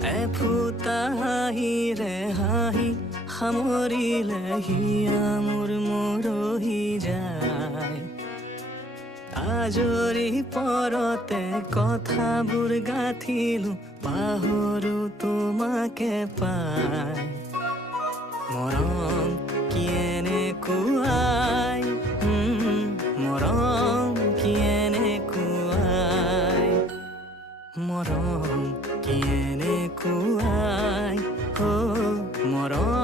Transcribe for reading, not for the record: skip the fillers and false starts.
এফুটা হাঁহিৰে হাঁহি সামৰিলে হিয়া মোৰ মৰহি যায়। আজৰি পৰতে কথাবোৰ গাঁঠিলো, পাহৰো তোমাকে পাই। মৰম কি এনেকুৱাই, মৰম কি এনেকুৱাই, মৰম কি এনেকুৱাই, মৰম